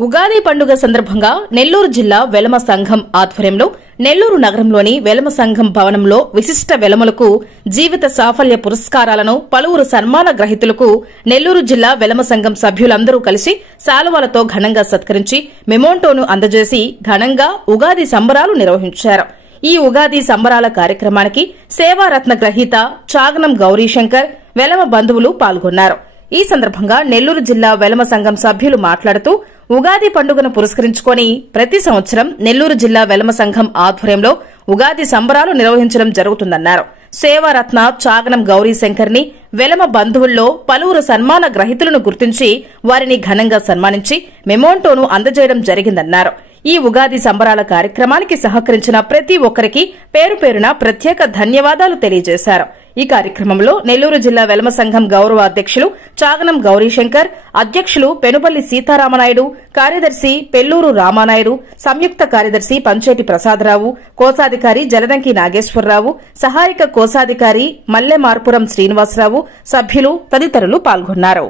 ఉగాది పండుగ సందర్భంగా నెల్లూరు జిల్లా వెలమ సంఘం ఆధ్వర్యంలో నెల్లూరు నగరంలోని వెలమ సంఘం భవనంలో విశిష్ట వెలమలకు జీవిత సాఫల్య పురస్కారాలను పలువురు సన్మాన గ్రహీతలకు నెల్లూరు జిల్లా వెలమ సంఘం సభ్యులందరూ కలిసి శాలువాలతో ఘనంగా సత్కరించి మెమోంటోను అందజేసి ఘనంగా ఉగాది సంబరాలు నిర్వహించారు. ఈ ఉగాది సంబరాల కార్యక్రమానికి సేవారత్న గ్రహీత చాగనం గౌరీశంకర్, వెలమ బంధువులు పాల్గొన్నారు. ఈ సందర్భంగా నెల్లూరు జిల్లా వెలమ సంఘం సభ్యులు మాట్లాడుతూ ఉగాది పండుగను పురస్కరించుకుని ప్రతి సంవత్సరం నెల్లూరు జిల్లా వెలమ సంఘం ఆధ్వర్యంలో ఉగాది సంబరాలు నిర్వహించడం జరుగుతుందన్నారు. సేవారత్న చాగనం గౌరీశంకర్ ని వెలమ బంధువుల్లో పలువురు సన్మాన గ్రహీతలను గుర్తించి వారిని ఘనంగా సన్మానించి మెమోంటోను అందజేయడం జరిగిందన్నారు. ఈ ఉగాది సంబరాల కార్యక్రమానికి సహకరించిన ప్రతి ఒక్కరికి పేరు పేరున ప్రత్యేక ధన్యవాదాలు తెలియజేశారు. ఈ కార్యక్రమంలో నెల్లూరు జిల్లా వెలమ సంఘం గౌరవ అధ్యకులు చాగనం గౌరీశంకర్, అధ్యకులు పెనుపల్లి సీతారామనాయుడు, కార్యదర్శి పెల్లూరు రామానాయుడు, సంయుక్త కార్యదర్శి పంచేటి ప్రసాదరావు, కోశాధికారి జలదంకి నాగేశ్వరరావు, సహాయక కోశాధికారి మల్లె మార్పురం శ్రీనివాసరావు, సభ్యులు తదితరులు పాల్గొన్నారు.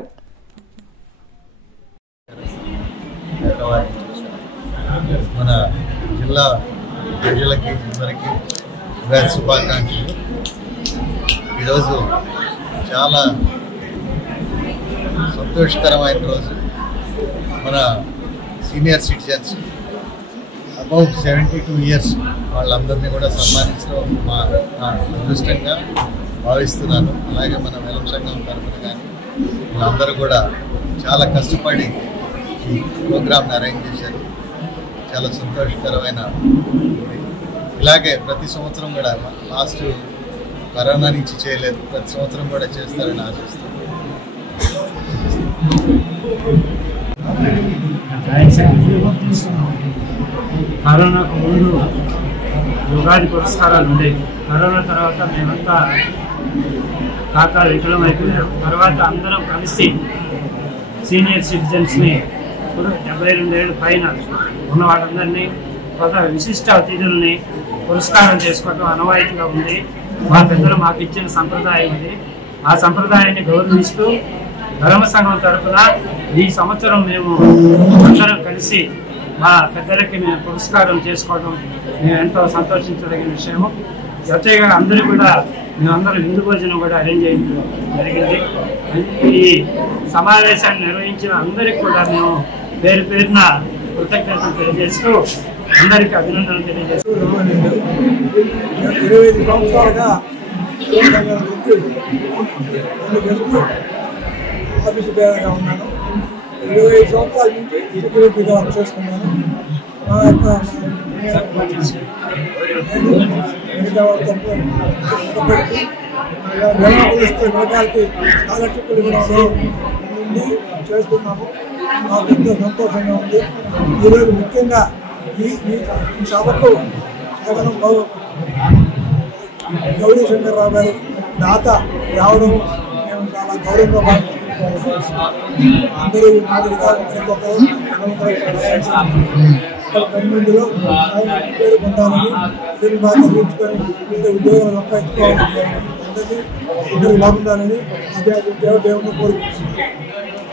మన జిల్లా ప్రజలకి అందరికీ ఉగాది శుభాకాంక్షలు. ఈరోజు చాలా సంతోషకరమైన రోజు. మన సీనియర్ సిటిజన్స్ అబౌవ్ 72 ఇయర్స్ వాళ్ళందరినీ కూడా సన్మానించడం మా అదృష్టంగా భావిస్తున్నాను. అలాగే మన వెలమ సంఘం తరఫున కానీ వీళ్ళందరూ కూడా చాలా కష్టపడి ఈ ప్రోగ్రామ్ని అరేంజ్ చేశారు. చాలా సంతోషకరమైన ఇలాగే ప్రతి సంవత్సరం కూడా లాస్ట్ కరోనా నుంచి చేయలేదు, ప్రతి సంవత్సరం కూడా చేస్తారని ఆశిస్తున్నాను. కరోనాకు ముందు ఉగాది పురస్కారాలు ఉండేవి. కరోనా తర్వాత మేమంతా కాకాలు వికలం అయిపోయారు. తర్వాత అందరం కలిసి సీనియర్ సిటిజన్స్ని 72 ఏళ్ళు పైన ఉన్న వాళ్ళందరినీ కొత్త విశిష్ట అతిథుల్ని పురస్కారం చేసుకోవడం అనవాయితీగా ఉంది. మా పెద్దలు మాకు ఇచ్చిన సంప్రదాయం ఇది. ఆ సంప్రదాయాన్ని గౌరవిస్తూ ధర్మ సంఘం తరఫున ఈ సంవత్సరం మేము అందరం కలిసి మా పెద్దలకి మేము పురస్కారం చేసుకోవడం మేము ఎంతో సంతోషించదగిన విషయము. జొత్తగా అందరూ కూడా మేమందరం విందు భోజనం కూడా అరేంజ్ చేయడం జరిగింది. ఈ సమావేశాన్ని నిర్వహించిన అందరికీ కూడా మేము పేరు పేరున కృతజ్ఞతలు తెలియజేస్తూ అందరికీ అభినందనలు తెలియజేస్తూ 25 సంవత్సరాలుగా ఆఫీసు పేరుగా ఉన్నాను. 25 సంవత్సరాల నుంచి సెక్యూరిటీగా వర్క్ చేస్తున్నాను. మా యొక్క వర్గాలకి స్కాలర్షిప్లు ఇవ్వడంలో ముందు చేస్తున్నాము. మాకు ఎంతో సంతోషంగా ఉంది. ఈరోజు ముఖ్యంగా ఈ సభకు కేవలం గౌరీశంకర్రావు గారు దాత రావడం మేము చాలా గౌరవంగా భావిస్తున్నాము. అందరూ మాదిరిగా మరికొకరు 10 మందిలో పేరు పొందాలని, పేరు బాగా చదివించుకొని వివిధ ఉద్యోగాలు సంపాదించుకోవాలని, అందరినీ అందరూ బాగుండాలని దేవుడిని కోరుకుంటున్నాను.